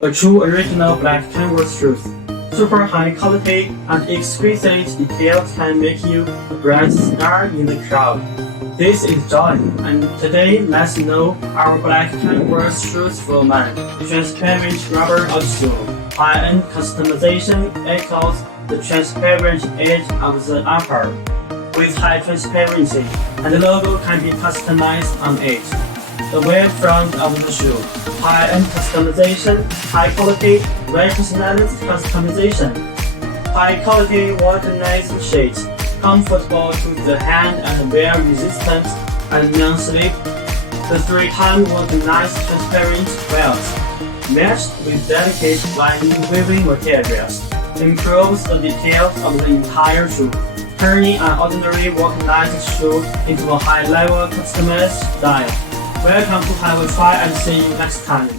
A true original black canvas shoes. Super high quality and exquisite details can make you a bright star in the crowd. This is John, and today let's know our black canvas shoes for men. Transparent rubber outsole. High-end customization echoes the transparent edge of the upper, with high transparency, and the logo can be customized on it. The web front of the shoe. High-end customization, high-quality, well-personalized customization. High-quality water-nice sheets, comfortable to the hand and wear-resistant and non-slip. The 3-time water-nice transparent welts, matched with delicate lining weaving materials, improves the details of the entire shoe, turning an ordinary water-nice shoe into a high-level customized style. Welcome to have a try and see you next time.